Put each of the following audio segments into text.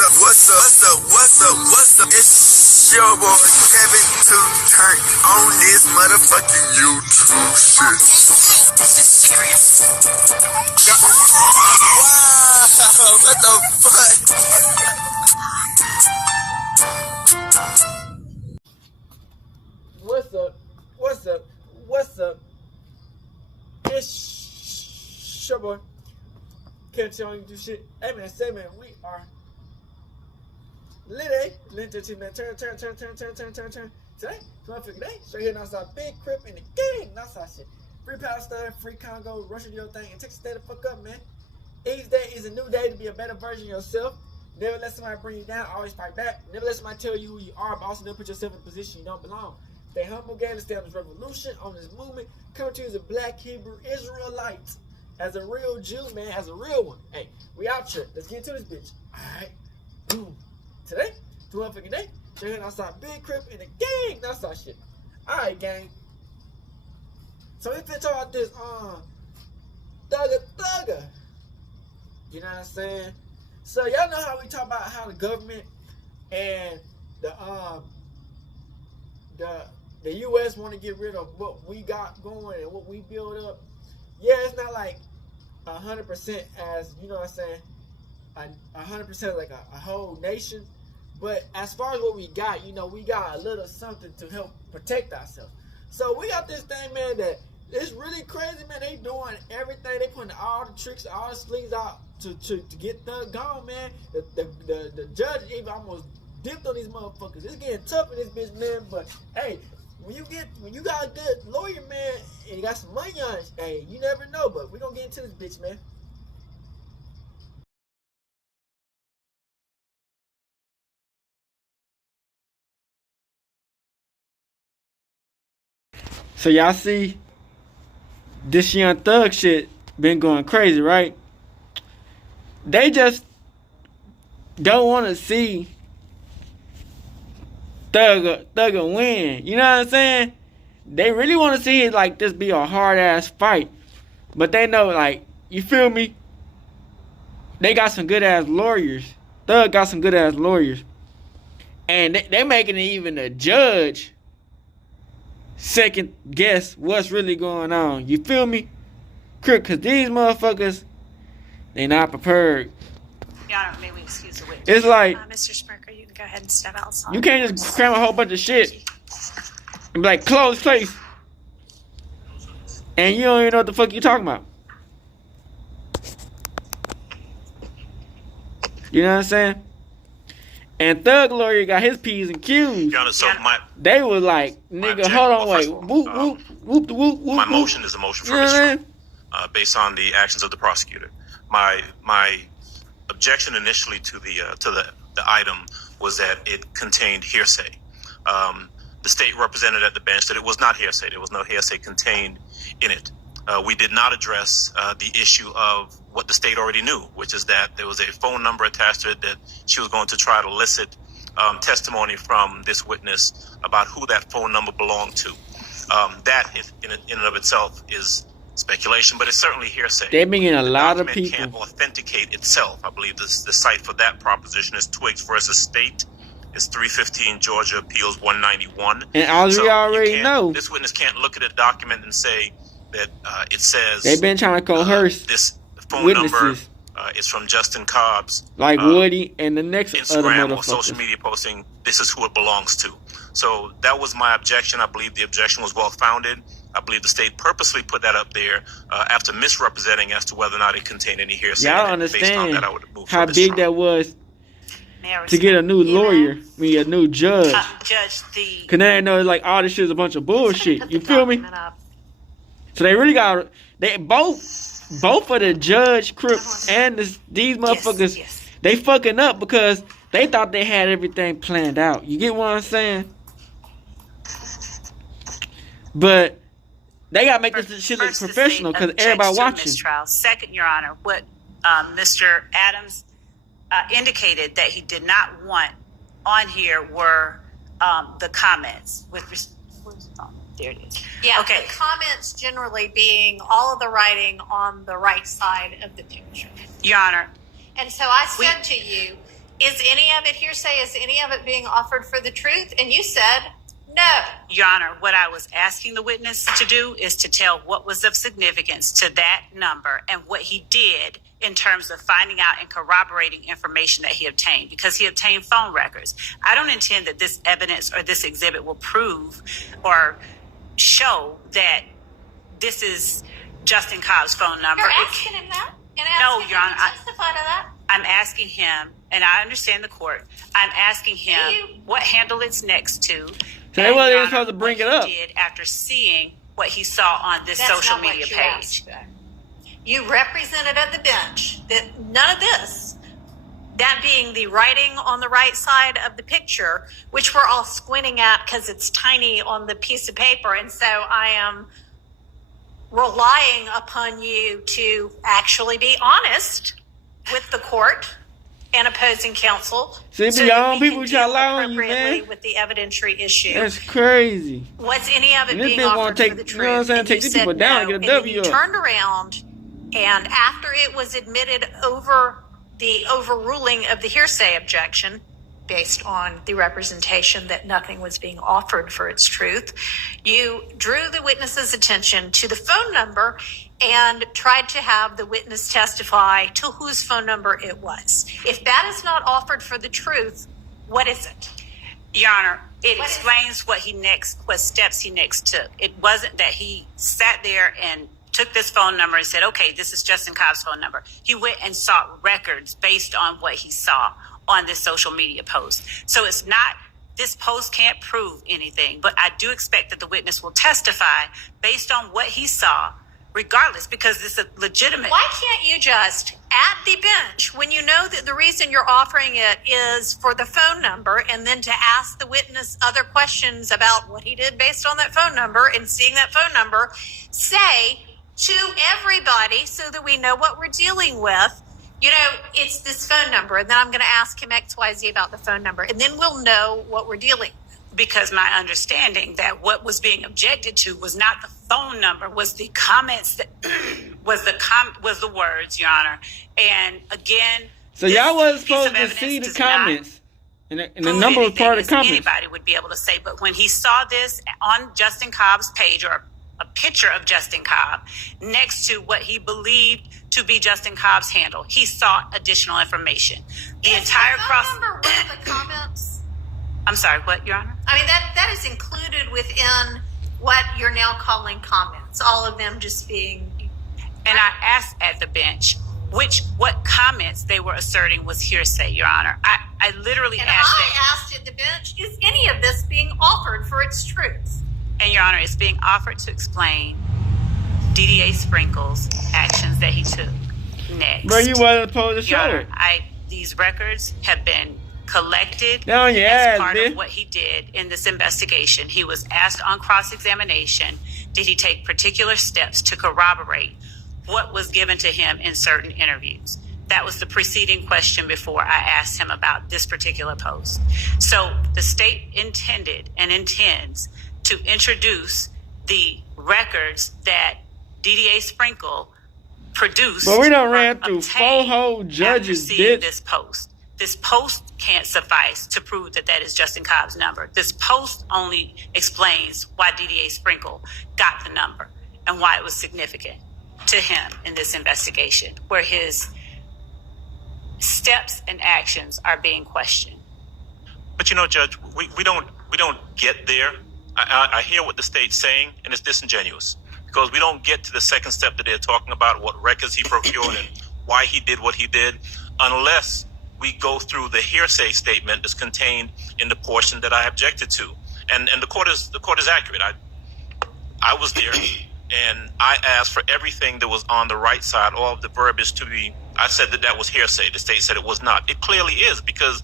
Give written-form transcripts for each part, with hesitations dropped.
What's up? It's your boy Kevin to turn on this motherfucking YouTube shit. This is serious. Wow, what the fuck? What's up? It's your boy Kevin to on YouTube shit. Hey man, say man, we are lit entertainment. Turn. Today, motherfucking day. Straight here, outside, big crip in the gang. Outside shit. Free Palestine, free Congo, Russia, do your thing, and Texas, stay the fuck up, man. Each day is a new day to be a better version of yourself. Never let somebody bring you down, always fight back. Never let somebody tell you who you are, but also never put yourself in a position you don't belong. Stay humble, gang, and stay on this revolution, on this movement. Coming to you as a black Hebrew Israelite. As a real Jew, man, as a real one. Hey, we out here. Let's get into this bitch. Alright. Boom. Today, the motherfucking day, they're heading outside big crib in the gang. That's our shit. Alright, gang. So we finna talk about this Thugg. You know what I'm saying? So y'all know how we talk about how the government and the US want to get rid of what we got going and what we build up. Yeah, it's not like 100% as, you know what I'm saying, 100% like a whole nation. But as far as what we got, you know, we got a little something to help protect ourselves. So we got this thing, man, that it's really crazy, man. They doing everything. They putting all the tricks, all the slings out to get Thugg gone, man. The judge even almost dipped on these motherfuckers. It's getting tough in this bitch, man. But hey, when you got a good lawyer, man, and you got some money on it, hey, you never know. But we gonna get into this bitch, man. So y'all see this young Thugg shit been going crazy, right? They just don't want to see Thugg win. You know what I'm saying? They really want to see it like this be a hard ass fight. But they know, like, you feel me? They got some good ass lawyers. Thugg got some good ass lawyers. And they making it even a judge second guess what's really going on. You feel me? Because these motherfuckers, they not prepared. Your Honor, may we excuse the witness? It's like, Mr. Smirker, you can go ahead and step outside. You can't just cram a whole bunch of shit and be like, close place. And you don't even know what the fuck you talking about. You know what I'm saying? And Thugg lawyer got his P's and Q's. Your Honor, so they was like, nigga, hold on, wait. Whoop. My motion is a motion for mistrial, based on the actions of the prosecutor. My objection initially to the item was that it contained hearsay. The state represented at the bench that it was not hearsay. There was no hearsay contained in it. We did not address the issue of what the state already knew, which is that there was a phone number attached to it that she was going to try to elicit testimony from this witness about who that phone number belonged to. That in and of itself is speculation, but it's certainly hearsay. They bring in a lot of people. Can't authenticate itself. I believe the site for that proposition is Twigs versus State. It's 315 Georgia Appeals 191. And as we already know, this witness can't look at a document and say that it says they've been trying to coerce this phone witnesses. Number is from Justin Cobb's like Woody and the next Instagram or social media posting. This is who it belongs to. So that was my objection. I believe the objection was well founded. I believe the state purposely put that up there after misrepresenting as to whether or not it contained any hearsay. Y'all understand how big that was to get a new lawyer, a new judge. Because now they know like all this shit is a bunch of bullshit. You feel me? So they really got both of the judge, Crip, and these motherfuckers. Yes. They fucking up because they thought they had everything planned out. You get what I'm saying? But they gotta make this shit look professional because everybody watching. Mistrial. Second, Your Honor, what Mr. Adams indicated that he did not want on here were the comments with. There it is. Yeah. Okay. The comments generally being all of the writing on the right side of the picture. Your Honor. And so I said to you, Is any of it hearsay? Is any of it being offered for the truth? And you said no. Your Honor, what I was asking the witness to do is to tell what was of significance to that number and what he did in terms of finding out and corroborating information that he obtained, because he obtained phone records. I don't intend that this evidence or this exhibit will prove or show that this is Justin Cobb's phone number. You're asking him that? And No, asking Your him Honor, to testify to that? I'm asking him, and I understand the court, I'm asking him what handle it's next to. So they wasn't even supposed to bring it up. What he did after seeing what he saw on this That's social not what media you page. asked. You represented at the bench that none of this, that being the writing on the right side of the picture, which we're all squinting at because it's tiny on the piece of paper. And so I am relying upon you to actually be honest with the court and opposing counsel. See, so y'all that we people can try to deal lie on you, appropriately man. with the evidentiary issue. That's crazy. Was any of it And this being bitch wanna offered take- for the you truth? know what I'm saying, And take you these said people down no, and get a and then W you up. turned around, and after it was admitted over the overruling of the hearsay objection, based on the representation that nothing was being offered for its truth, you drew the witness's attention to the phone number and tried to have the witness testify to whose phone number it was. If that is not offered for the truth, what is it? Your Honor, it What is- explains what steps he next took. It wasn't that he sat there and took this phone number and said, okay, this is Justin Cobb's phone number. He went and sought records based on what he saw on this social media post. So it's not, this post can't prove anything, but I do expect that the witness will testify based on what he saw, regardless, because it's a legitimate. Why can't you just, at the bench, when you know that the reason you're offering it is for the phone number, and then to ask the witness other questions about what he did based on that phone number and seeing that phone number, say to everybody so that we know what we're dealing with, you know, it's this phone number, and then I'm going to ask him XYZ about the phone number, and then we'll know what we're dealing with. Because my understanding that what was being objected to was not the phone number, was the comments that was the words, Your Honor. And again, So y'all wasn't this piece of supposed to evidence see the does not comments. And the prove number was part of anything, the comments. as anybody would be able to say. But when he saw this on Justin Cobb's page, or a picture of Justin Cobb next to what he believed to be Justin Cobb's handle, he sought additional information. The entire phone number with the comments. I'm sorry, what, Your Honor? I mean, that is included within what you're now calling comments. All of them just being. And I asked at the bench what comments they were asserting was hearsay, Your Honor. I literally And asked I that. asked at the bench, is any of this being offered for its truth? And Your Honor, it's being offered to explain DDA Sprinkle's actions that he took next. But you wasn't supposed to Your show Honor, it. these records have been collected Down your as ass, part bitch. of what he did in this investigation. He was asked on cross-examination, did he take particular steps to corroborate what was given to him in certain interviews? That was the preceding question before I asked him about this particular post. So the state intended and intends to introduce the records that DDA Sprinkle produced. But we done or ran through obtained 4 whole after judges, seeing bitch. this post. This post can't suffice to prove that that is Justin Cobb's number. This post only explains why DDA Sprinkle got the number and why it was significant to him in this investigation, where his steps and actions are being questioned. But you know, Judge, we don't get there. I hear what the state's saying, and it's disingenuous because we don't get to the second step that they're talking about, what records he procured and why he did what he did, unless we go through the hearsay statement that's contained in the portion that I objected to. And the court is accurate. I was there, and I asked for everything that was on the right side, all of the verbiage to be. I said that was hearsay. The state said it was not. It clearly is, because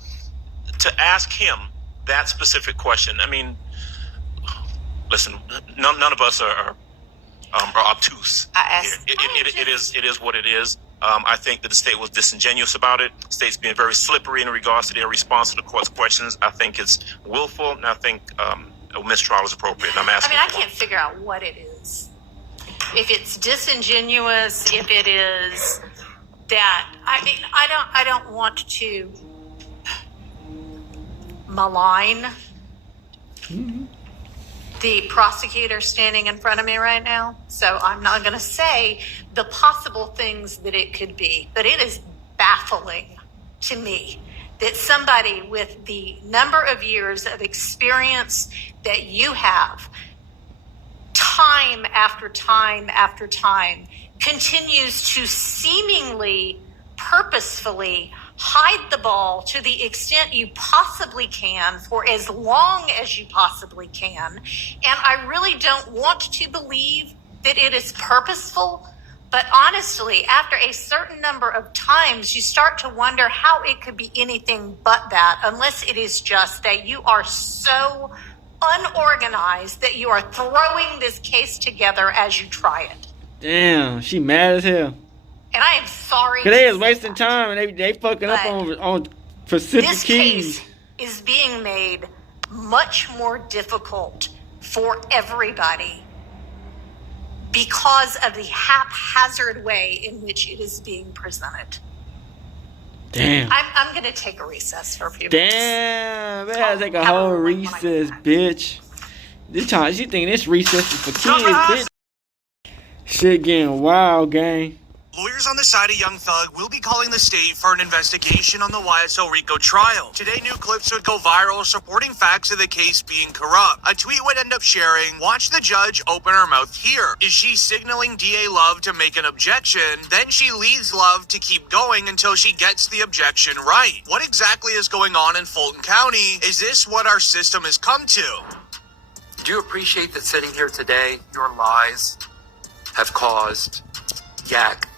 to ask him that specific question, I mean, listen, none of us are obtuse. I asked- It is what it is. I think that the state was disingenuous about it. The state's being very slippery in regards to their response to the court's questions. I think it's willful, and I think a mistrial is appropriate. And I'm I asking. mean, I can't figure out what it is. If it's disingenuous, if it is that, I mean, I don't want to malign the prosecutor standing in front of me right now. So I'm not going to say the possible things that it could be, but it is baffling to me that somebody with the number of years of experience that you have, time after time after time, continues to seemingly purposefully hide the ball to the extent you possibly can for as long as you possibly can. And I really don't want to believe that it is purposeful. But honestly, after a certain number of times, you start to wonder how it could be anything but that, unless it is just that you are so unorganized that you are throwing this case together as you try it. Damn, she mad as hell. And I am sorry. Because they is wasting time and they fucking up on Pacific this Keys. Case is being made much more difficult for everybody because of the haphazard way in which it is being presented. Damn. I'm going to take a recess for a few minutes. Damn, man, I take a whole recess, bitch. This time, she thinking this recess is for kids, bitch. Shit getting wild, gang. Lawyers on the side of young Thugg will be calling the state for an investigation on the YSL Rico trial. Today, new clips would go viral supporting facts of the case being corrupt. A tweet would end up sharing, "Watch the judge open her mouth here." Is she signaling DA Love to make an objection? Then she leads Love to keep going until she gets the objection right. What exactly is going on in Fulton County? Is this what our system has come to? Do you appreciate that sitting here today, your lies have caused yak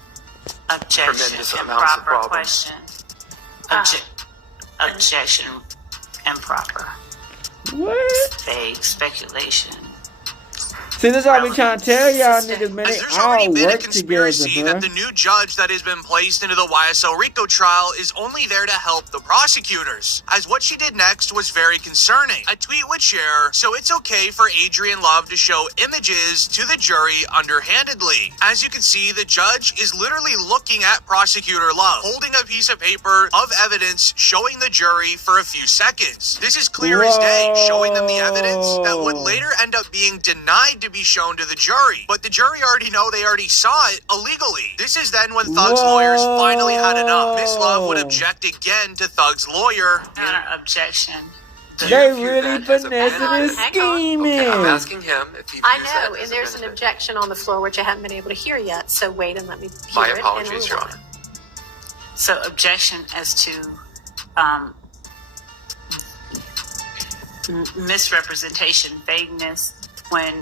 Objection. tremendous amounts of Improper problems? question. Objection. Improper. What? Vague speculation. See, this is all we trying to tell y'all niggas, man. As They there's already all been a work together, conspiracy bro. that the new judge that has been placed into the YSL Rico trial is only there to help the prosecutors, as what she did next was very concerning. A tweet would share, "So it's okay for Adrian Love to show images to the jury underhandedly." As you can see, the judge is literally looking at Prosecutor Love, holding a piece of paper of evidence showing the jury for a few seconds. This is clear as day, showing them the evidence that would later end up being denied to be shown to the jury. But the jury already know they already saw it illegally. This is then when Thugg's lawyers finally had enough. Miss Love would object again to Thugg's lawyer. Counter objection. They really finessing and scheming. Okay, I'm asking him if he views I that know, as and a there's an benefit. objection on the floor, which I haven't been able to hear yet. So wait and let me hear My it. apologies, and Your we'll- Honor. So objection as to misrepresentation, vagueness, when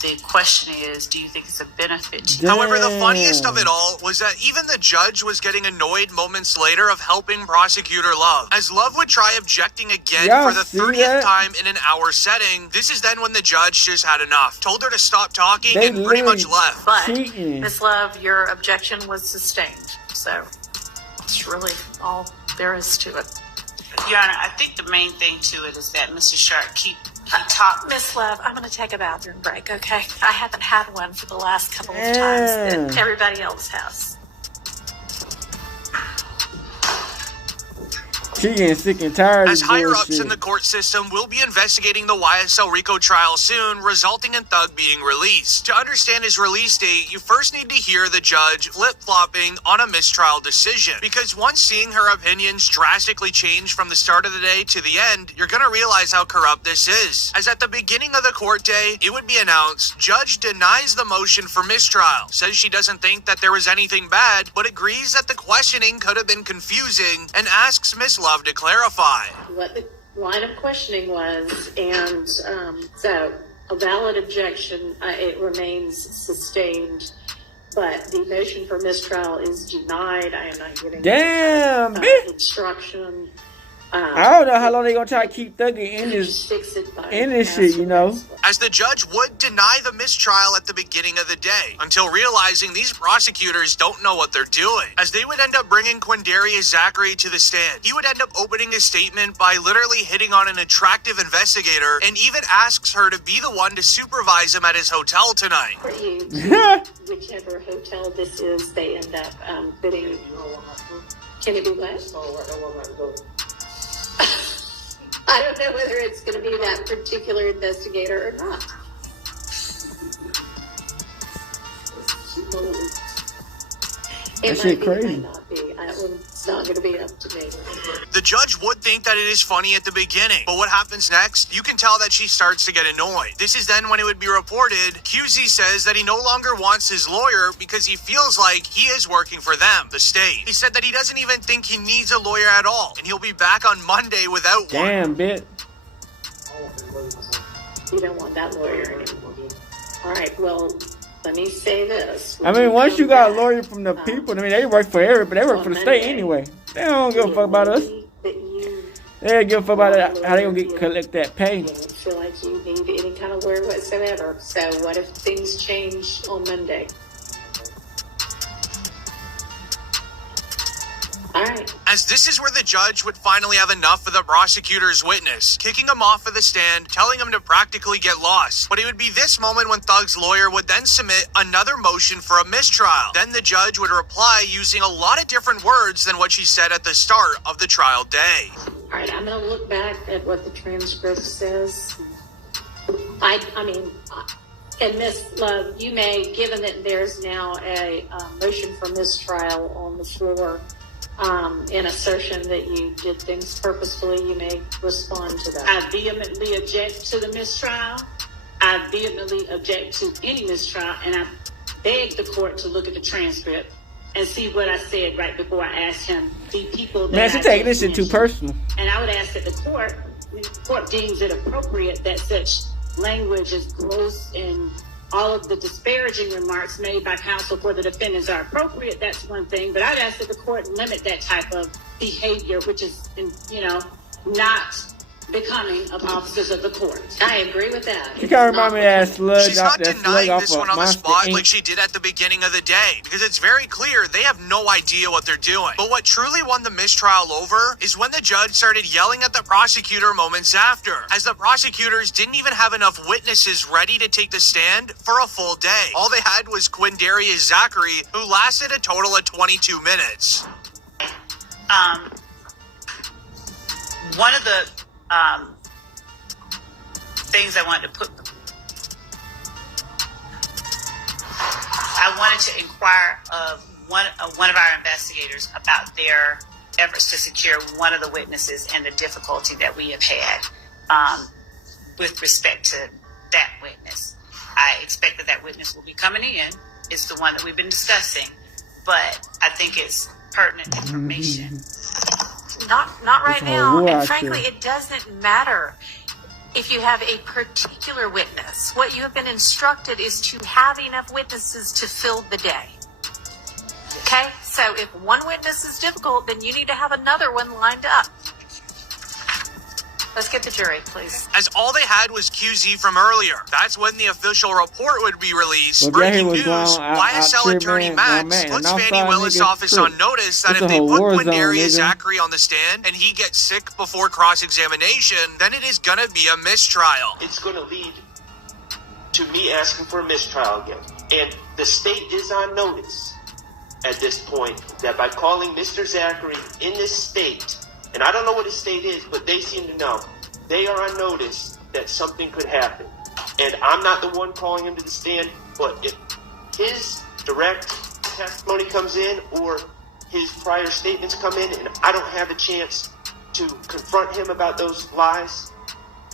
the question is, do you think it's a benefit to you? However, the funniest of it all was that even the judge was getting annoyed moments later of helping Prosecutor Love, as Love would try objecting again Y'all for the see 30th that? time in an hour setting. This is then when the judge just had enough, told her to stop talking, They and pretty much literally- left. But Cheatin. Miss Love, your objection was sustained. So that's really all there is to it. Your Honor, I think the main thing to it is that Mr. Sharp he talked. Miss Love, I'm going to take a bathroom break, okay? I haven't had one for the last couple of times that everybody else has. She getting sick and tired As of higher this ups in shit. the court system will be investigating the YSL Rico trial soon, resulting in Thugg being released. To understand his release date, you first need to hear the judge flip-flopping on a mistrial decision. Because once seeing her opinions drastically change from the start of the day to the end, you're gonna realize how corrupt this is. As at the beginning of the court day, it would be announced, judge denies the motion for mistrial, says she doesn't think that there was anything bad, but agrees that the questioning could have been confusing, and asks Miss Love to clarify. What the line of questioning was, and so a valid objection, it remains sustained, but the motion for mistrial is denied. I am not giving Damn, bitch. instruction. I don't know how long they gonna try to keep Thuggy in this shit, you know. As the judge would deny the mistrial at the beginning of the day, until realizing these prosecutors don't know what they're doing. As they would end up bringing Quindarius Zachary to the stand, he would end up opening his statement by literally hitting on an attractive investigator, and even asks her to be the one to supervise him at his hotel tonight. For you, whichever hotel this is, they end up bidding. Can it be what? I don't know whether it's going to be that particular investigator or not. It might be, it might not be. It's not going to be up to me. The judge would think that it is funny at the beginning, but what happens next? You can tell that she starts to get annoyed. This is then when it would be reported, QZ says that he no longer wants his lawyer because he feels like he is working for them, the state. He said that he doesn't even think he needs a lawyer at all, and he'll be back on Monday without one. Damn, bitch. You don't want that lawyer anymore. All right, well, let me say this. I mean, once you got a lawyer from the people, I mean, they work for everybody, but they work for the state anyway. They don't give a fuck about us. They don't give a fuck about how they gonna collect that pay. You don't feel like you need any kind of lawyer whatsoever. So what if things change on Monday? All right. As this is where the judge would finally have enough of the prosecutor's witness, kicking him off of the stand, telling him to practically get lost. But it would be this moment when Thugg's lawyer would then submit another motion for a mistrial. Then the judge would reply using a lot of different words than what she said at the start of the trial day. All right, I'm going to look back at what the transcript says. I mean, and Ms. Love, you may, given that there's now a motion for mistrial on the floor, in assertion that you did things purposefully, you may respond to that. I vehemently object to the mistrial. I vehemently object to any mistrial, and I beg the court to look at the transcript and see what I said right before I asked him. The people that Man, she's taking this shit too personal. And I would ask that the court deems it appropriate that such language is gross and all of the disparaging remarks made by counsel for the defendants are appropriate. That's one thing, but I'd ask that the court limit that type of behavior, which is, not becoming of officers of the court. I agree with that. You kind of remind me of that slug. She's not that denying slug this off one of on the spot Inc. like she did at the beginning of the day, because it's very clear they have no idea what they're doing. But what truly won the mistrial over is when the judge started yelling at the prosecutor moments after, as the prosecutors didn't even have enough witnesses ready to take the stand for a full day. All they had was Quindarius Zachary, who lasted a total of 22 minutes. One of the things I wanted to I wanted to inquire of one of our investigators about their efforts to secure one of the witnesses and the difficulty that we have had with respect to that witness. I expect that witness will be coming in. It's the one that we've been discussing, but I think it's pertinent information. Not right now. And frankly, here. it doesn't matter if you have a particular witness. What you have been instructed is to have enough witnesses to fill the day. Okay? So if one witness is difficult, then you need to have another one lined up. Let's get the jury, please. As all they had was QZ from earlier. That's when the official report would be released. Well, Breaking news, YSL attorney Max puts Fannie Willis' office on notice that if they put Quindarius Zachary on the stand and he gets sick before cross-examination, then it is going to be a mistrial. It's going to lead to me asking for a mistrial again. And the state is on notice at this point that by calling Mr. Zachary in this state, and I don't know what his state is, but they seem to know. They are on notice that something could happen. And I'm not the one calling him to the stand, but if his direct testimony comes in or his prior statements come in and I don't have a chance to confront him about those lies,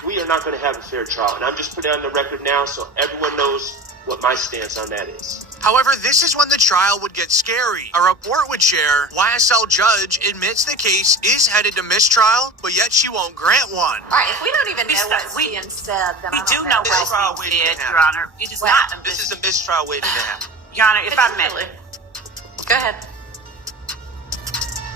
we are not going to have a fair trial. And I'm just putting it on the record now so everyone knows what my stance on that is. However, this is when the trial would get scary. A report would share YSL judge admits the case is headed to mistrial, but yet she won't grant one. All right, if we don't even know what's being said, then We I do don't know what what's being said, Your Honor. It is not. This is a mistrial waiting to happen. Your Honor, if I may. Go ahead.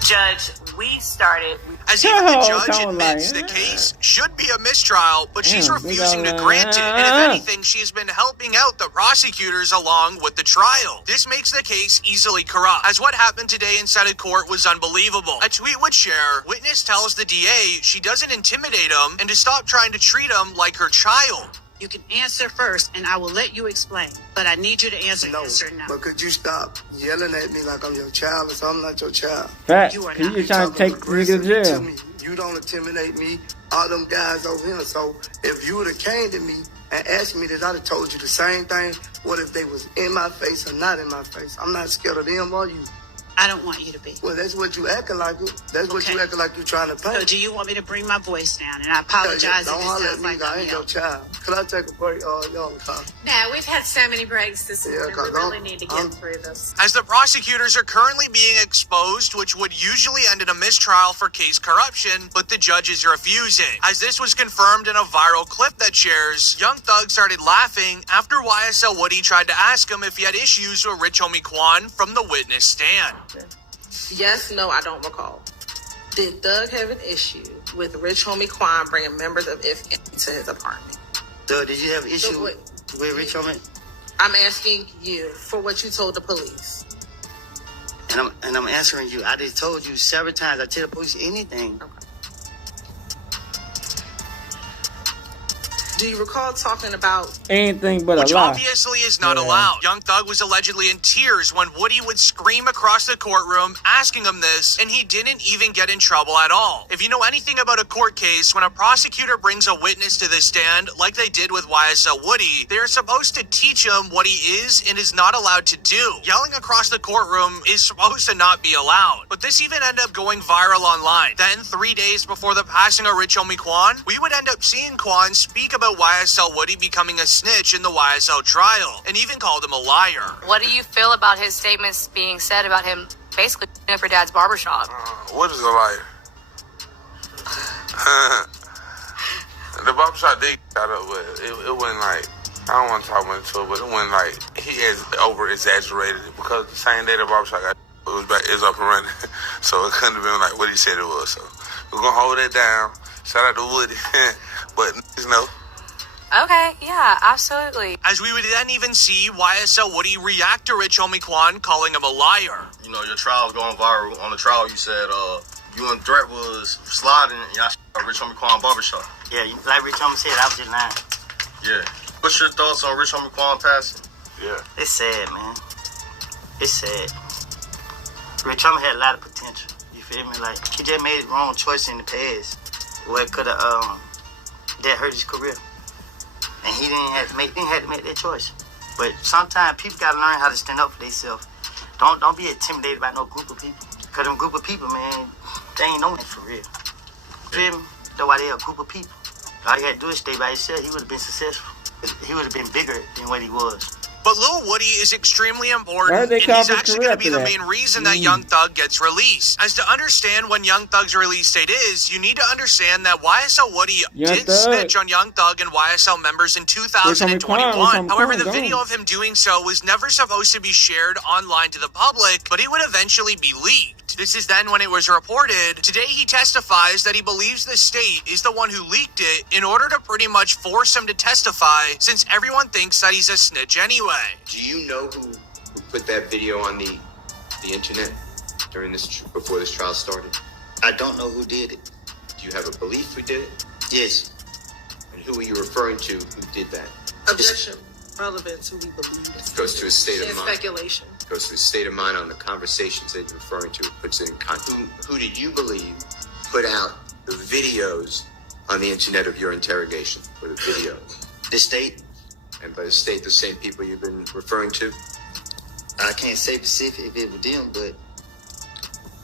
Judge, we started. As even the judge admits the case should be a mistrial, but she's refusing to grant it. And if anything, she's been helping out the prosecutors along with the trial. This makes the case easily corrupt, as what happened today inside of court was unbelievable. A tweet would share, witness tells the DA she doesn't intimidate him and to stop trying to treat him like her child. You can answer first, and I will let you explain. But I need you to answer yes or no. But could you stop yelling at me like I'm your child or something? I'm not your child. Fact. You are You not. trying to take niggas to jail. You don't intimidate me. all them guys over here. So if you would have came to me and asked me that, I'd have told you the same thing. What if they was in my face or not in my face? I'm not scared of them or you. I don't want you to be. Well, that's what you acting like it. That's what you acting like you're trying to paint. So do you want me to bring my voice down? And I apologize Don't if it holler at sounds me, like I I'm ain't your yelling. child. Could I take a break? Y'all come. No, we've had so many breaks this morning. We really need to get I'm- through this. As the prosecutors are currently being exposed, which would usually end in a mistrial for case corruption, but the judge is refusing. As this was confirmed in a viral clip that shares, Young Thugg started laughing after YSL Woody tried to ask him if he had issues with Rich Homie Quan from the witness stand. Yes, no, I don't recall. Did Thugg have an issue with Rich Homie Quan bringing members of IF into his apartment? So did you have an issue with Rich Homie? I'm asking you for what you told the police. And I'm answering you. I just told you several times. I tell the police anything. Okay. Do you recall talking about Anything but Which a lie. obviously is not Yeah. allowed. Young Thugg was allegedly in tears when Woody would scream across the courtroom asking him this, and he didn't even get in trouble at all. If you know anything about a court case, when a prosecutor brings a witness to the stand, like they did with YSL Woody, they are supposed to teach him what he is and is not allowed to do. Yelling across the courtroom is supposed to not be allowed. But this even ended up going viral online. Then, 3 days before the passing of Rich Homie Quan, we would end up seeing Quan speak about YSL Woody becoming a snitch in the YSL trial, and even called him a liar. What do you feel about his statements being said about him basically for Dad's barbershop? What is a liar? The barbershop did got up, but it wasn't like, I don't want to talk much to it, but it wasn't like he has over exaggerated it, because the same day the barbershop got it was up and running. So it couldn't have been like what he said it was. So we're gonna hold it down. Shout out to Woody. But you know. Okay, yeah, absolutely. As we would then even see YSL Woody react to Rich Homie Quan, calling him a liar. You know, your trial's going viral. On the trial, you said you and Threat was sliding and y'all at Rich Homie Quan barbershop. Yeah, like Rich Homie said, I was just lying. Yeah. What's your thoughts on Rich Homie Quan passing? Yeah. It's sad, man. It's sad. Rich Homie had a lot of potential. You feel me? Like, he just made the wrong choice in the past. What could have that hurt his career. And he didn't have to make that choice. But sometimes people gotta learn how to stand up for themselves. Don't be intimidated by no group of people. Cause them group of people, man, they ain't no man for real. Feel me? That's why they a group of people. All you had to do is stay by yourself. He would have been successful. He would have been bigger than what he was. But Lil Woody is extremely important, and he's actually going to be the main reason that Young Thugg gets released. As to understand when Young Thugg's release date is, you need to understand that YSL Woody did snitch on Young Thugg and YSL members in 2021. However, the video of him doing so was never supposed to be shared online to the public, but it would eventually be leaked. This is then when it was reported. Today he testifies that he believes the state is the one who leaked it in order to pretty much force him to testify, since everyone thinks that he's a snitch anyway. Do you know who put that video on the internet during this before this trial started? I don't know who did it. Do you have a belief who did it? Yes. And who are you referring to who did that? Objection. Relevant to we believe. Goes to a state of mind. Speculation. Goes to a state of mind on the conversations that you're referring to. Puts it in context. Who did you believe put out the videos on the internet of your interrogation, or the video? The state. And by the state, the same people you've been referring to? I can't say specific if it was them, but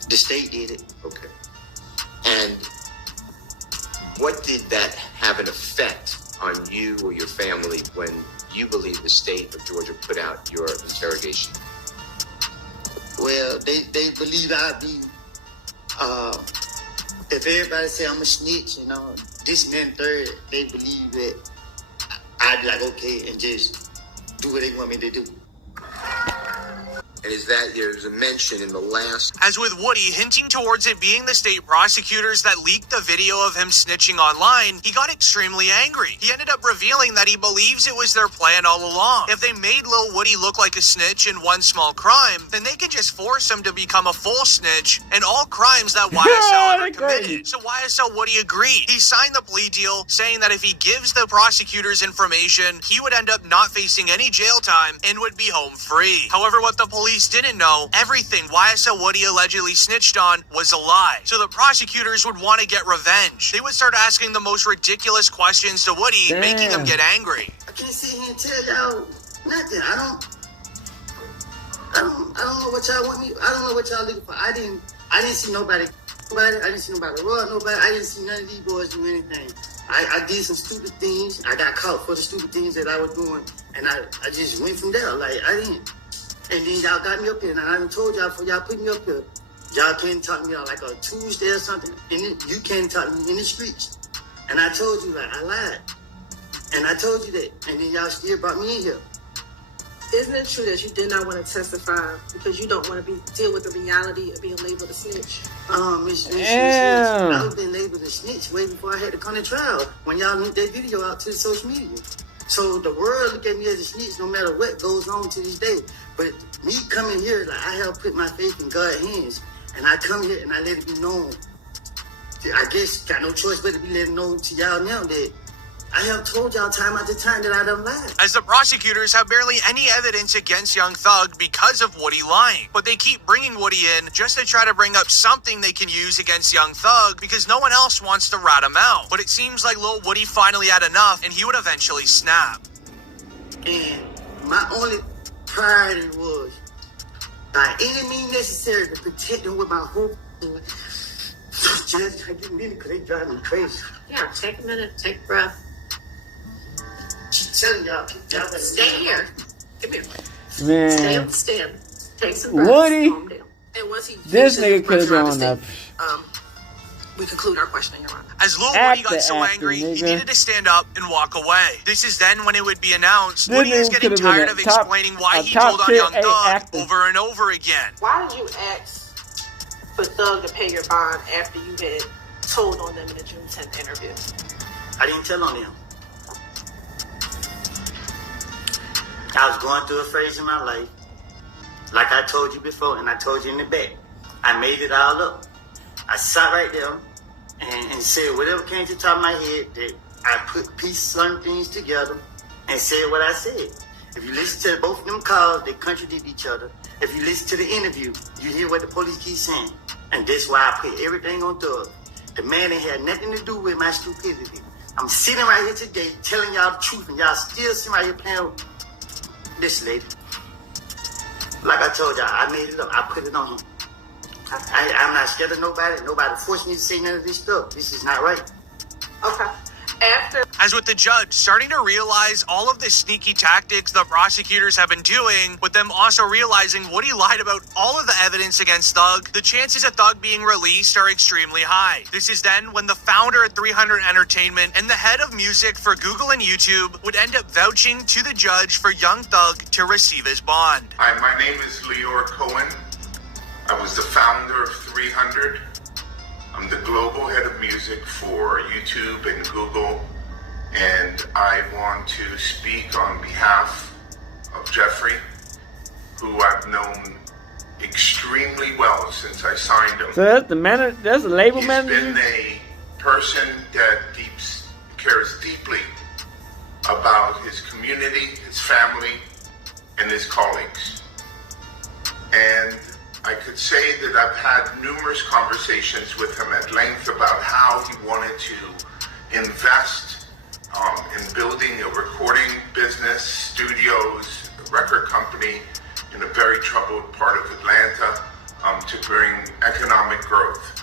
the state did it. Okay. And what did that have an effect on you or your family when you believe the state of Georgia put out your interrogation? Well, they believe I be, if everybody say I'm a snitch, you know, this and then third, they believe that I'd be like, okay, and just do what they want me to do. And is that, there's a mention in the last... As with Woody hinting towards it being the state prosecutors that leaked the video of him snitching online, he got extremely angry. He ended up revealing that he believes it was their plan all along. If they made Lil Woody look like a snitch in one small crime, then they could just force him to become a full snitch in all crimes that YSL ever committed. So YSL Woody agreed. He signed the plea deal, saying that if he gives the prosecutors information, he would end up not facing any jail time and would be home free. However, what the police police didn't know everything YSL Woody allegedly snitched on was a lie. So the prosecutors would want to get revenge. They would start asking the most ridiculous questions to Woody, making him get angry. I can't sit here and tell y'all nothing. I don't know what y'all want me. I don't know what y'all looking for. I didn't see nobody. I didn't see nobody rob nobody. I didn't see none of these boys do anything. I did some stupid things. I got caught for the stupid things that I was doing, and I just went from there. Like, I didn't. And then y'all got me up here, and I done told y'all before y'all put me up here, y'all can't talk to me on like a Tuesday or something, and you can't talk to me in the streets. And I told you, like, I lied. And I told you that, and then y'all still brought me in here. Isn't it true that you did not want to testify because you don't want to deal with the reality of being labeled a snitch? Miss, I've been labeled a snitch way before I had to come to trial when y'all linked that video out to the social media. So the world look at me as a snitch no matter what goes on to this day. But me coming here, like, I have put my faith in God's hands, and I come here and I let it be known. I guess got no choice but to be letting know to y'all now that I have told y'all time after time that I done lied. As the prosecutors have barely any evidence against young Thugg because of Woody lying. But they keep bringing Woody in just to try to bring up something they can use against young Thugg because no one else wants to rat him out. But it seems like Lil Woody finally had enough and he would eventually snap. And my only priority was, by any means necessary, to protect them with my whole... Judge, I get minute because they drive me crazy. Yeah, take a minute, take a breath. She's telling y'all, stay here. Come here. Man. Stay on the stand. Take some breaths. Woody. Calm down. And once he This nigga could have gone up. We conclude our questioning, Your Honor. As Lil Woody got so angry, he needed to stand up and walk away. This is then when it would be announced Woody is getting tired of explaining why he told on young Thugg over and over again. Why did you ask for Thugg to pay your bond after you had told on them in the June 10th interview? I didn't tell on them. I was going through a phase in my life. Like I told you before, and I told you in the back. I made it all up. I sat right there and said whatever came to the top of my head, that I put certain things together and said what I said. If you listen to both of them calls, they contradict each other. If you listen to the interview, you hear what the police keep saying. And that's why I put everything on Thugg. The man ain't had nothing to do with my stupidity. I'm sitting right here today telling y'all the truth, and y'all still sitting right here playing with this lady. Like I told y'all, I made it up. I put it on him. I'm not scared of nobody. Nobody forced me to say none of this stuff. This is not right. Okay. As with the judge starting to realize all of the sneaky tactics the prosecutors have been doing, with them also realizing Woody lied about all of the evidence against Thugg, the chances of Thugg being released are extremely high. This is then when the founder at 300 Entertainment and the head of music for Google and YouTube would end up vouching to the judge for young Thugg to receive his bond. Hi, my name is Leor Cohen. I was the founder of 300. I'm the global head of music for YouTube and Google, and I want to speak on behalf of Jeffrey, who I've known extremely well since I signed him. So that's the manager. That's the label manager. He's been a person that cares deeply about his community, his family, and his colleagues. And I could say that I've had numerous conversations with him at length about how he wanted to invest in building a recording business, studios, a record company in a very troubled part of Atlanta to bring economic growth.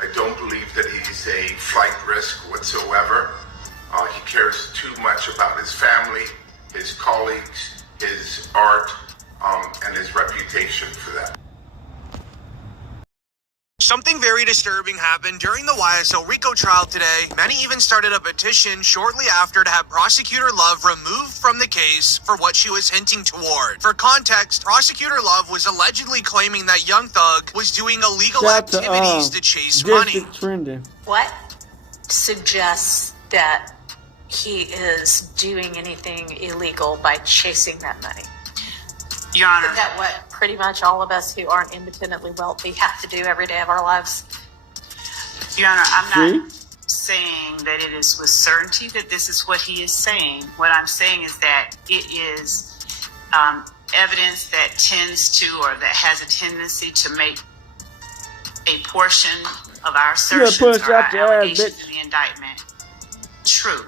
I don't believe that he's a flight risk whatsoever. He cares too much about his family, his colleagues, his art, and his reputation for that. Something very disturbing happened during the YSL RICO trial today. Many even started a petition shortly after to have Prosecutor Love removed from the case for what she was hinting toward. For context, Prosecutor Love was allegedly claiming that young Thugg was doing illegal activities to chase money. What suggests that he is doing anything illegal by chasing that money? Your Honor. Is that what pretty much all of us who aren't independently wealthy have to do every day of our lives? Your Honor, I'm not saying that it is with certainty that this is what he is saying. What I'm saying is that it is evidence that tends to, or that has a tendency to make a portion of our assertions or our allegations in the indictment true.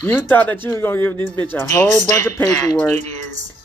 You thought that you were gonna give this bitch a whole bunch of paperwork,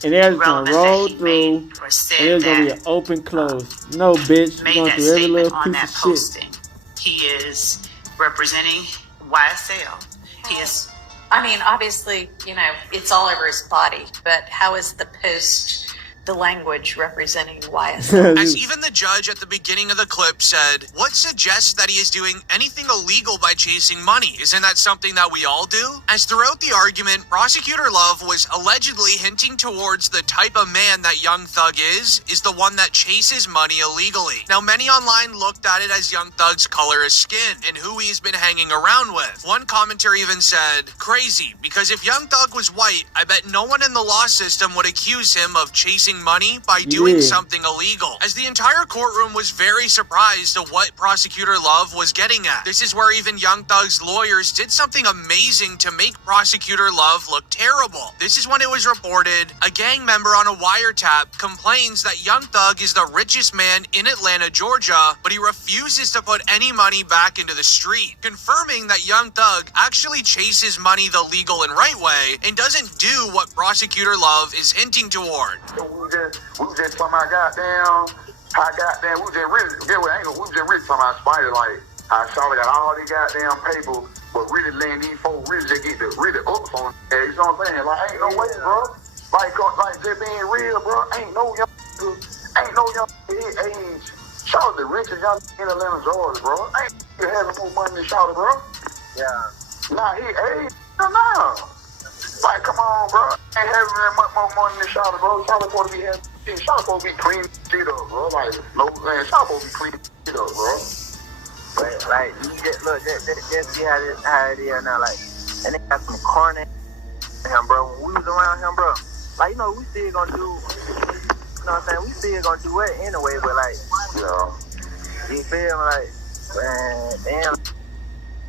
and they're gonna roll through, and it's gonna be an open close. No, bitch, you're going through every little piece of shit. He is representing YSL. He is. I mean, obviously, you know, it's all over his body, but how is the language representing YSL? As even the judge at the beginning of the clip said, what suggests that he is doing anything illegal by chasing money? Isn't that something that we all do? As throughout the argument, Prosecutor Love was allegedly hinting towards the type of man that Young Thug is the one that chases money illegally. Now, many online looked at it as Young Thug's color of skin and who he's been hanging around with. One commentary even said, crazy, because if Young Thug was white, I bet no one in the law system would accuse him of chasing money by doing something illegal. As the entire courtroom was very surprised at what Prosecutor Love was getting at. This is where even Young Thug's lawyers did something amazing to make Prosecutor Love look terrible. This is when it was reported a gang member on a wiretap complains that Young Thug is the richest man in Atlanta, Georgia, but he refuses to put any money back into the street, confirming that Young Thug actually chases money the legal and right way and doesn't do what Prosecutor Love is hinting toward. We was just talking about we was just really, we was just really talking about Spidda, like, how Charlotte got all these goddamn paper, but really letting these folks really just get the really ups on it, you know what I'm saying? Like, ain't no way, bro. Like just being real, bro, ain't no young his age. Charlotte the richest young in Atlanta, Georgia, bro. Ain't having more money than Charlotte, bro. Yeah. Nah, he age, no. Like, come on, bro. Ain't having that much more money than Charlotte, bro. Charlotte supposed to be having shit. Charlotte supposed to be clean shit up, bro. Like, no, man, Charlotte supposed to be clean shit up, bro. But, like, you just look, just see how it is now. Like, and they got some corny him, bro. When we was around him, bro, like, you know, we still gonna do, you know what I'm saying? We still gonna do it anyway, but, like, you feel me? Like, man, damn.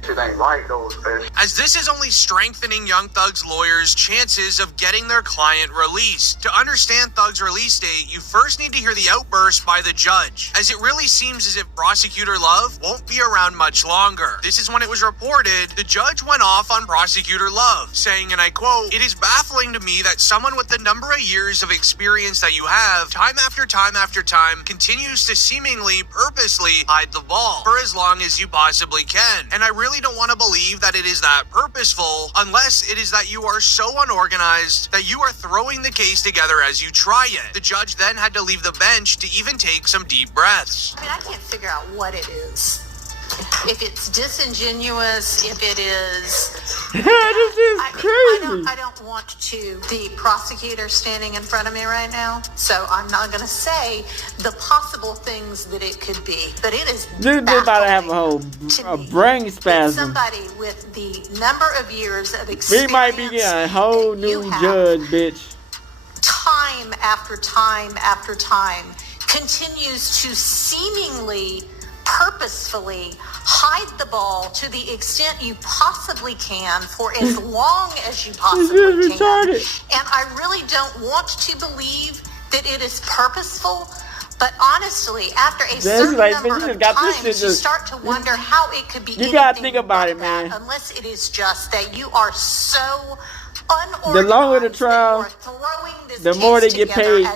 Shit ain't right, though, man. As this is only strengthening Young Thug's lawyers' chances of getting their client released. To understand Thug's release date, you first need to hear the outburst by the judge, as it really seems as if Prosecutor Love won't be around much longer. This is when it was reported the judge went off on Prosecutor Love, saying, and I quote, "It is baffling to me that someone with the number of years of experience that you have, time after time after time, continues to seemingly purposely hide the ball for as long as you possibly can. And I really don't want to believe that it is that purposeful unless it is that you are so unorganized that you are throwing the case together as you try it." The judge then had to leave the bench to even take some deep breaths. I mean, I can't figure out what it is. If it's disingenuous, if it is... This is crazy. I don't want to... The prosecutor standing in front of me right now, so I'm not going to say the possible things that it could be, but it is This is about to have a brain spasm. Somebody with the number of years of experience... We might be getting a whole new judge, bitch. Time after time after time continues to seemingly purposefully hide the ball to the extent you possibly can for as long as you possibly can. And I really don't want to believe that it is purposeful, but honestly, after a certain number of times, you start to wonder how it could be anything. You gotta think about it, man. Unless it is just that you are so unorganized. The longer the trial, the more they get paid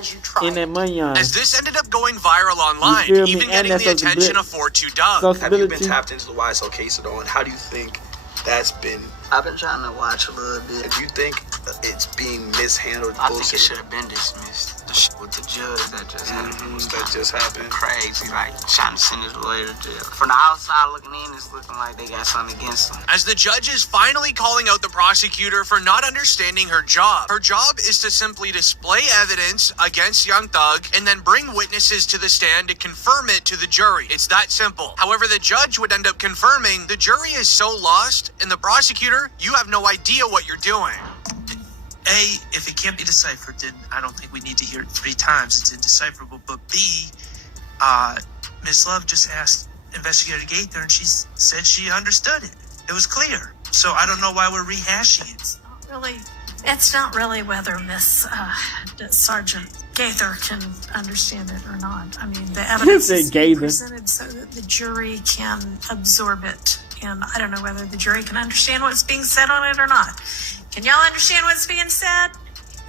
in their money on. As this ended up going viral online, even getting the attention of 4-2 Doug. Have you been tapped into the YSL case at all, and how do you think that's been? I've been trying to watch a little bit. Do you think it's being mishandled? I think it should have been dismissed. The shit with the judge that just happened. That just happened. Crazy, like trying to send his lawyer to jail. From the outside looking in, it's looking like they got something against him. As the judge is finally calling out the prosecutor for not understanding her job. Her job is to simply display evidence against Young Thug and then bring witnesses to the stand to confirm it to the jury. It's that simple. However, the judge would end up confirming the jury is so lost, and the prosecutor, you have no idea what you're doing. A, if it can't be deciphered, then I don't think we need to hear it 3 times. It's indecipherable. But B, Miss Love just asked Investigator Gaither, and she said she understood it. It was clear. So I don't know why we're rehashing it. not really whether Miss Sergeant Gaither can understand it or not. I mean, the evidence is presented so that the jury can absorb it. And I don't know whether the jury can understand what's being said on it or not. Can y'all understand what's being said?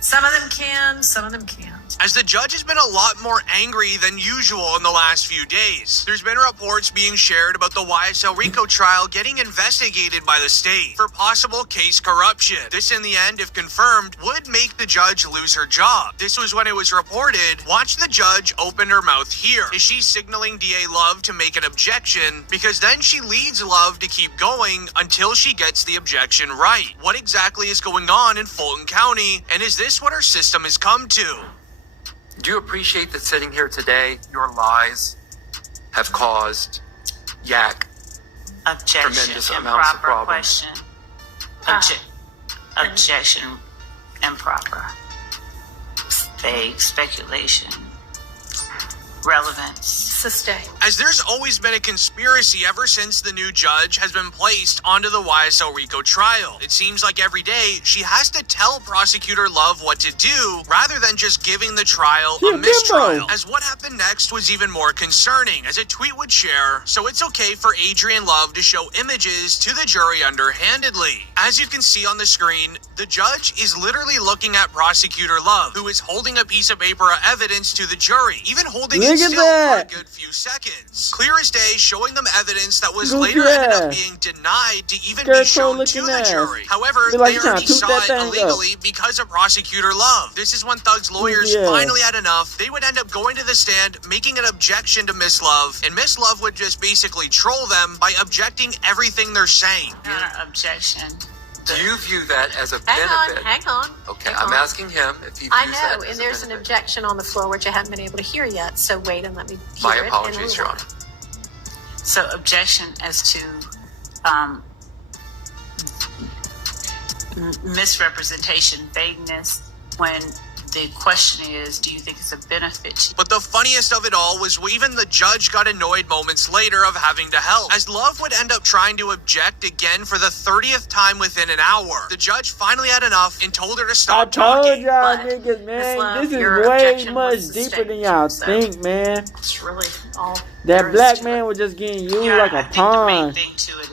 Some of them can, some of them can't. As the judge has been a lot more angry than usual in the last few days. There's been reports being shared about the YSL RICO trial getting investigated by the state for possible case corruption. This, in the end, if confirmed, would make the judge lose her job. This was when it was reported, watch the judge open her mouth here. Is she signaling DA Love to make an objection? Because then she leads Love to keep going until she gets the objection right. What exactly is going on in Fulton County, and is this what our system has come to? Do you appreciate that sitting here today, your lies have caused Yak Objection. tremendous amounts of Improper problems? question. Objection. Improper. Vague speculation. Relevance. Sustain. As there's always been a conspiracy ever since the new judge has been placed onto the YSL RICO trial. It seems like every day she has to tell Prosecutor Love what to do rather than just giving the trial a mistrial. As what happened next was even more concerning, as a tweet would share, so it's okay for Adrian Love to show images to the jury underhandedly. As you can see on the screen, the judge is literally looking at Prosecutor Love, who is holding a piece of paper of evidence to the jury, even holding it still for a good few seconds. Clear as day, showing them evidence that was later ended up being denied to even be shown to the jury. However, they already saw it illegally because of Prosecutor Love. This is when Thugg's lawyers finally had enough. They would end up going to the stand, making an objection to Miss Love, and Miss Love would just basically troll them by objecting everything they're saying. Objection. Do you view that as a benefit? Hang on. Okay, I'm asking him if he views I that know, as and a there's an benefit. objection on the floor which I haven't been able to hear yet, so wait and let me hear My it. apologies, Your Honor. So objection as to misrepresentation, vagueness, when the question is, do you think it's a benefit to you? But the funniest of it all was even the judge got annoyed moments later of having to help, as Love would end up trying to object again for the 30th time within an hour. The judge finally had enough and told her to stop talking. I told y'all niggas, man, this is way much deeper than y'all think, man. It's really all that black man was just getting used like a pawn.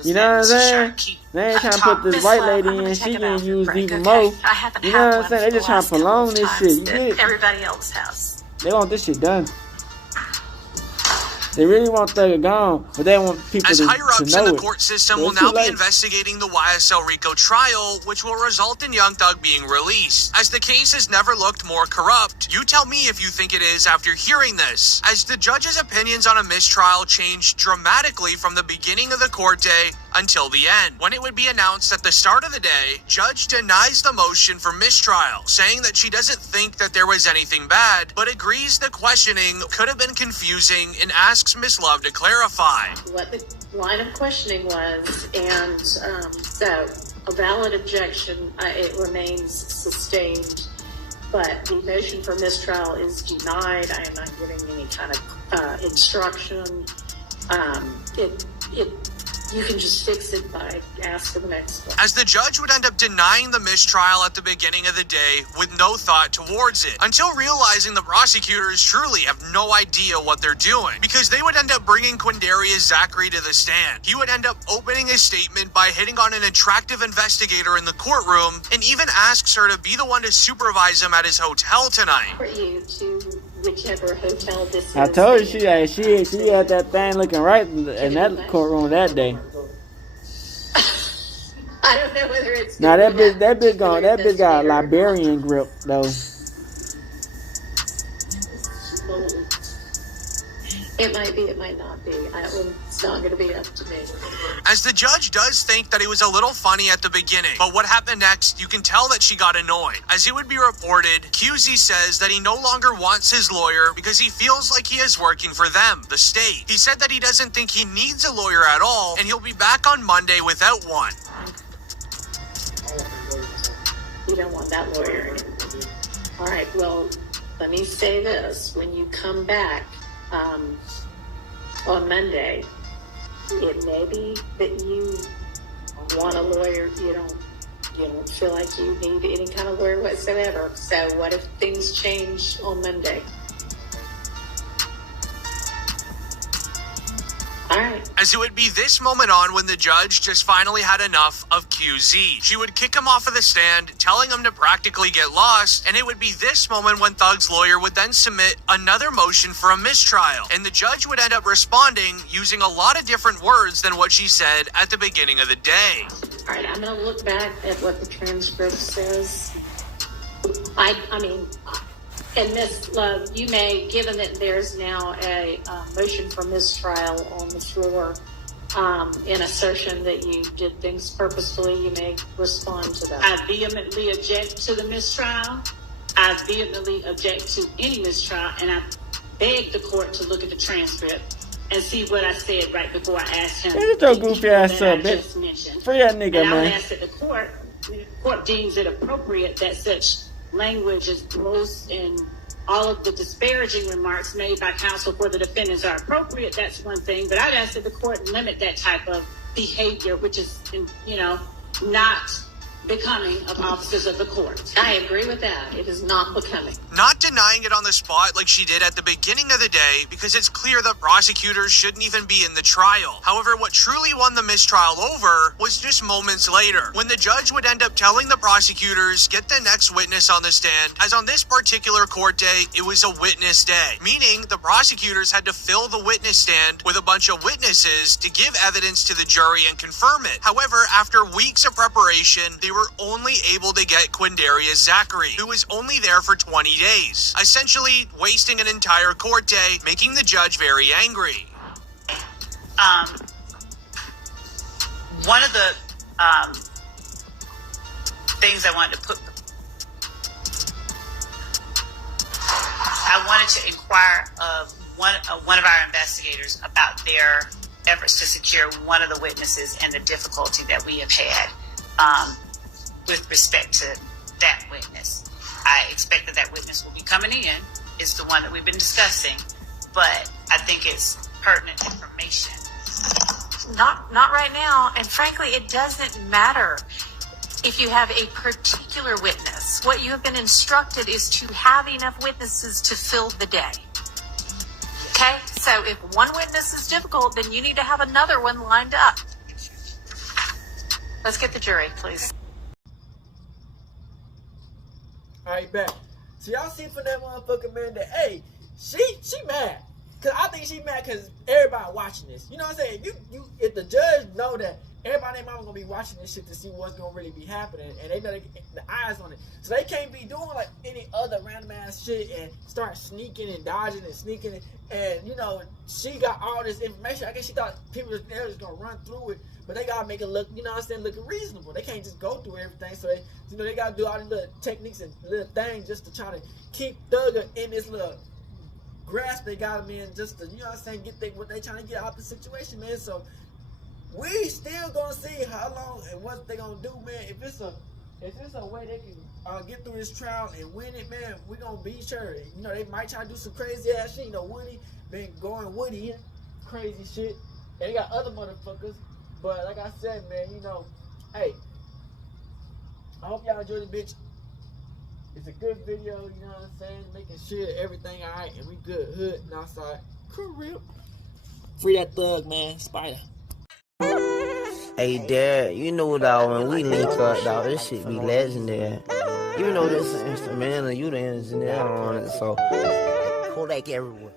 You know what I'm saying? They ain't trying to put this white lady in, she getting used even more. You know what I'm saying? They just trying to prolong this shit. You get it? Everybody else has. They want this shit done. They really want Thugg gone, but they want people As to higher ups know in the it. court system But will it's too now be late. investigating the YSL RICO trial, which will result in Young Thugg being released. As the case has never looked more corrupt, you tell me if you think it is after hearing this. As the judge's opinions on a mistrial changed dramatically from the beginning of the court day until the end, when it would be announced at the start of the day, judge denies the motion for mistrial, saying that she doesn't think that there was anything bad, but agrees the questioning could have been confusing and asks Miss Love to clarify. What the line of questioning was, and so a valid objection, it remains sustained, but the motion for mistrial is denied. I am not giving any kind of instruction. You can just fix it by asking the next one. As the judge would end up denying the mistrial at the beginning of the day with no thought towards it, until realizing the prosecutors truly have no idea what they're doing, because they would end up bringing Quindarius Zachary to the stand. He would end up opening his statement by hitting on an attractive investigator in the courtroom, and even asks her to be the one to supervise him at his hotel tonight. For you to whichever hotel this is. I told you she had that thing looking right in that courtroom that day. I don't know whether it's. Now that bitch got a Liberian grip though. It might be, it might not be. It's not going to be up to me. As the judge does think that it was a little funny at the beginning, but what happened next, you can tell that she got annoyed. As it would be reported, QZ says that he no longer wants his lawyer because he feels like he is working for them, the state. He said that he doesn't think he needs a lawyer at all, and he'll be back on Monday without one. You don't want that lawyer. All right, well, let me say this. When you come back on Monday, it may be that you want a lawyer. You you don't feel like you need any kind of lawyer whatsoever. So what if things change on Monday? All right. As it would be this moment on when the judge just finally had enough of QZ. She would kick him off of the stand, telling him to practically get lost, and it would be this moment when Thugg's lawyer would then submit another motion for a mistrial, and the judge would end up responding using a lot of different words than what she said at the beginning of the day. All right, I'm going to look back at what the transcript says. I mean, and Ms. Love, you may, given that there's now a motion for mistrial on the floor, in assertion that you did things purposefully, you may respond to that. I vehemently object to the mistrial. I vehemently object to any mistrial, and I beg the court to look at the transcript and see what I said right before I asked him. Get your goofy ass up, bitch. Free that nigga, and I would man. ask that the court deems it appropriate that such language is gross and all of the disparaging remarks made by counsel for the defendants are appropriate. That's one thing, but I'd ask that the court limit that type of behavior, which is, not becoming of officers of the court. I agree with that. It is not becoming. Not denying it on the spot like she did at the beginning of the day, because it's clear that prosecutors shouldn't even be in the trial. However, what truly won the mistrial over was just moments later, when the judge would end up telling the prosecutors, get the next witness on the stand, as on this particular court day, it was a witness day, meaning the prosecutors had to fill the witness stand with a bunch of witnesses to give evidence to the jury and confirm it. However, after weeks of preparation, they were only able to get Quindarius Zachary, who was only there for 20 days, essentially wasting an entire court day, making the judge very angry. One of the things I wanted to inquire of one of our investigators about their efforts to secure one of the witnesses and the difficulty that we have had with respect to that witness. I expect that witness will be coming in. It's the one that we've been discussing, but I think it's pertinent information. Not right now, and frankly, it doesn't matter if you have a particular witness. What you have been instructed is to have enough witnesses to fill the day. Okay? So if one witness is difficult, then you need to have another one lined up. Let's get the jury, please. All right, back. So y'all see from that motherfucker, man, that, hey, she mad. Cause I think she mad cause everybody watching this. You know what I'm saying? If the judge know that everybody and mama gonna be watching this shit to see what's gonna really be happening, and they know the eyes on it, so they can't be doing like any other random ass shit and start sneaking and dodging and sneaking and she got all this information. I guess she thought people was just gonna run through it, but they gotta make it look, you know what I'm saying, looking reasonable. They can't just go through everything, so they gotta do all these little techniques and little things just to try to keep Thugg in this little grasp they got him in, just to, you know what I'm saying, get what they trying to get out the situation, man. So we still gonna see how long and what they gonna do, man. If it's a way they can get through this trial and win it, man, we gonna be sure. They might try to do some crazy ass shit. Woody been going Woody crazy shit, and they got other motherfuckers. But like I said, man, hey, I hope y'all enjoy the bitch. It's a good video, you know what I'm saying? Making sure everything alright and we good hood and outside. Courtroom. Free that Thugg, man. Spidda. Hey, Dad, you know, dog, when we link up, dog, this shit be legendary. You know this instrumental, you the engineer on it, so Kodak everywhere.